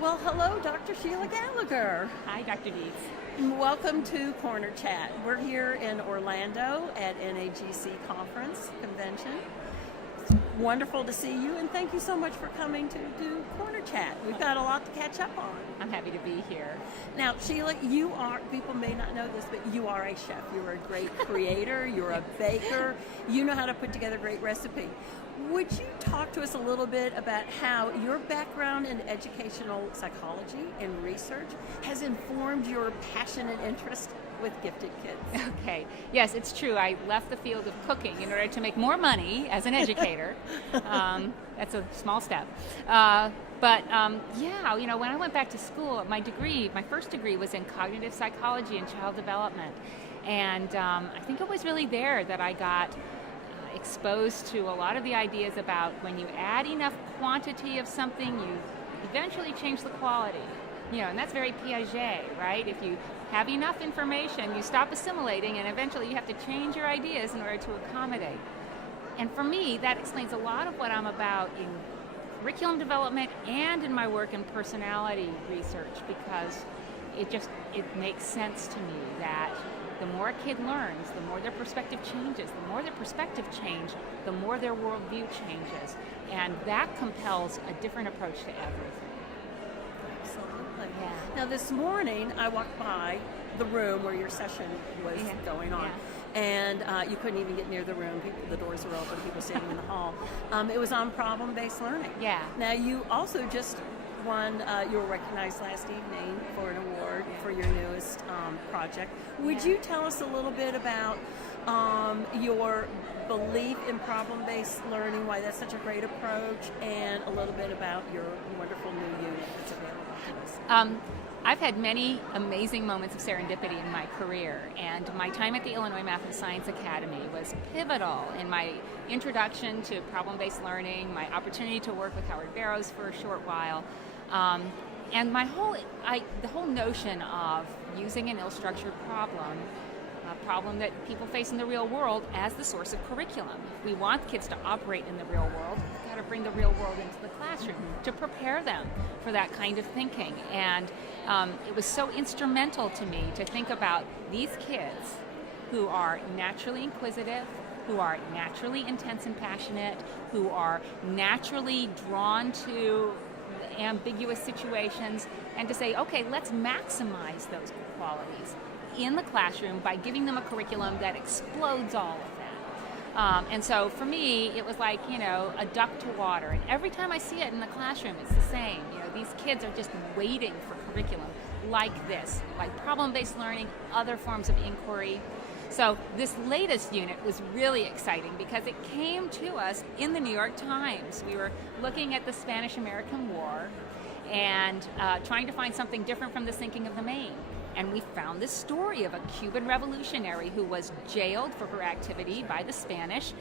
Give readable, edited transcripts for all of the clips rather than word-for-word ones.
Well, hello, Dr. Shelagh Gallagher. Hi, Dr. Deitz. Welcome to Corner Chat. We're here in Orlando at NAGC Conference Convention. It's wonderful to see you, and thank you so much for coming to do Corner Chat. We've got a lot to catch up on. I'm happy to be here. Now, Shelagh, people may not know this, but you are a chef. You're a great creator. You're a baker. You know how to put together a great recipe. Would you talk to us a little bit about how your background in educational psychology and research has informed your passion and interest with gifted kids? Okay. Yes, it's true. I left the field of cooking in order to make more money as an educator. That's a small step. But when I went back to school, my first degree was in cognitive psychology and child development. And I think it was really there that I got exposed to a lot of the ideas about when you add enough quantity of something, you eventually change the quality. And that's very Piaget, right? If you have enough information, you stop assimilating, and eventually you have to change your ideas in order to accommodate. And for me, that explains a lot of what I'm about in curriculum development and in my work in personality research, because it makes sense to me that the more a kid learns, the more their perspective changes. The more their perspective changes, the more their worldview changes. And that compels a different approach to everything. Absolutely. Yeah. Now, this morning, I walked by the room where your session was going on. Yeah. And you couldn't even get near the room. The doors were open, people sitting in the hall. It was on problem-based learning. Yeah. Now, you also just won, you were recognized last evening for an award for your newest project. Would you tell us a little bit about your belief in problem-based learning, why that's such a great approach, and a little bit about your wonderful new unit that's available to us? I've had many amazing moments of serendipity in my career, and my time at the Illinois Math and Science Academy was pivotal in my introduction to problem-based learning, my opportunity to work with Howard Barrows for a short while, and the whole notion of using an ill-structured problem, a problem that people face in the real world, as the source of curriculum. If we want kids to operate in the real world, we've got to bring the real world into the classroom to prepare them for that kind of thinking. And it was so instrumental to me to think about these kids who are naturally inquisitive, who are naturally intense and passionate, who are naturally drawn to ambiguous situations, and to say, okay, let's maximize those qualities in the classroom by giving them a curriculum that explodes all of that. And so for me, it was like, a duck to water. And every time I see it in the classroom, it's the same. These kids are just waiting for curriculum like this, like problem-based learning, other forms of inquiry. So this latest unit was really exciting because it came to us in the New York Times. We were looking at the Spanish-American War and trying to find something different from the sinking of the Maine. And we found this story of a Cuban revolutionary who was jailed for her activity by the Spanish,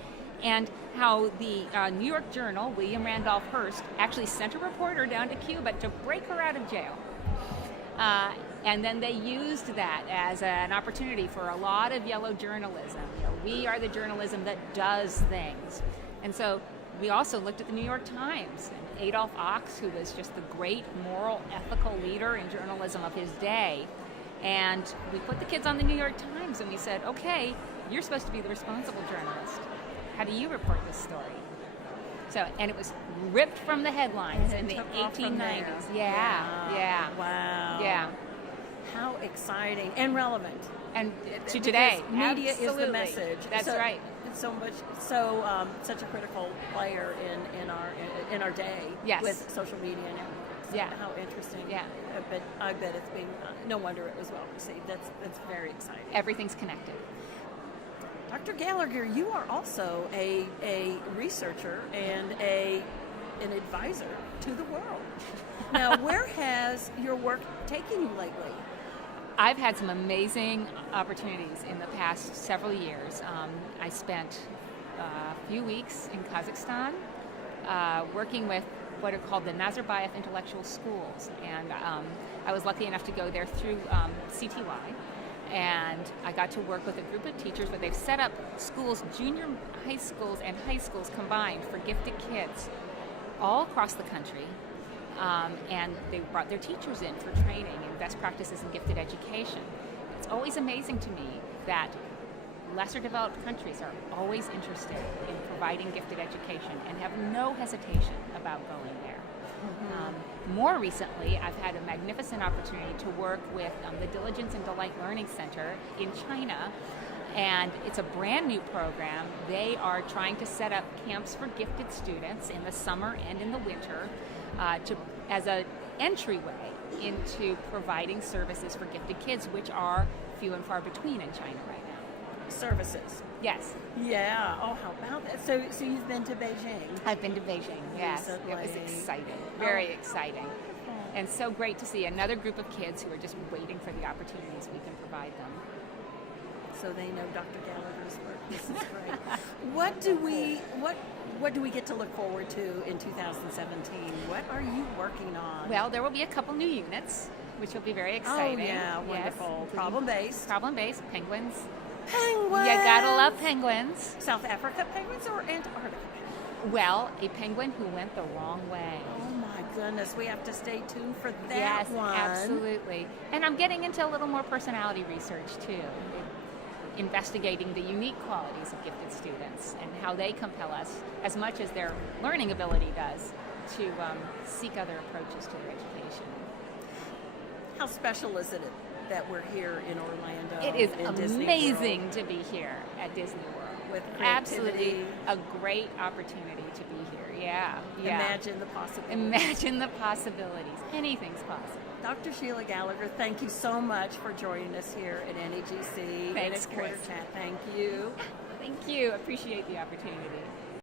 and how the New York Journal, William Randolph Hearst, actually sent a reporter down to Cuba to break her out of jail. And then they used that as an opportunity for a lot of yellow journalism. We are the journalism that does things. And so we also looked at the New York Times, and Adolph Ochs, who was just the great moral, ethical leader in journalism of his day. And we put the kids on the New York Times, and we said, okay, you're supposed to be the responsible journalist. How do you report this story? So, and it was ripped from the headlines in the 1890s. Yeah. Wow. Yeah. How exciting and relevant. And to today, media absolutely. is the message. That's right. It's such a critical player in our day. Yes. With social media and everything. So Yeah. How interesting. Yeah. I bet it's being. No wonder it was well received. That's very exciting. Everything's connected. Dr. Gallagher, you are also a researcher and an advisor to the world. Now, where has your work taken you lately? I've had some amazing opportunities in the past several years. I spent a few weeks in Kazakhstan working with what are called the Nazarbayev Intellectual Schools, and I was lucky enough to go there through CTY, and I got to work with a group of teachers where they've set up schools, junior high schools and high schools combined for gifted kids all across the country. and they brought their teachers in for training and best practices in gifted education. It's always amazing to me that lesser developed countries are always interested in providing gifted education and have no hesitation about going there. More recently, I've had a magnificent opportunity to work with the Diligence and Delight Learning Center in China, and it's a brand new program. They are trying to set up camps for gifted students in the summer and in the winter as an entryway into providing services for gifted kids, which are few and far between in China right now. Services. Yes. Yeah. Oh, how about that? So you've been to Beijing? I've been to Beijing, yes. Recently. It was exciting, very exciting. And so great to see another group of kids who are just waiting for the opportunities we can provide them. So they know Dr. Gallagher's work. This is great. What do we get to look forward to in 2017? What are you working on? Well, there will be a couple new units, which will be very exciting. Oh, yeah, wonderful. Yes. Problem-based. Problem-based, penguins. Penguins! You gotta love penguins. South Africa penguins or Antarctica penguins? Well, a penguin who went the wrong way. Oh my goodness, we have to stay tuned for that yes, one. Absolutely. And I'm getting into a little more personality research too, investigating the unique qualities of gifted students and how they compel us, as much as their learning ability does, to seek other approaches to their education. How special is it that we're here in Orlando? It is in Disney amazing World? to be here at Disney World. With absolutely a great opportunity to be here. Yeah. Imagine the possibilities. Imagine the possibilities. Anything's possible. Dr. Shelagh Gallagher, thank you so much for joining us here at NEGC. Thanks, and at Quarter Chris. Chat. Thank you. Thank you. Appreciate the opportunity.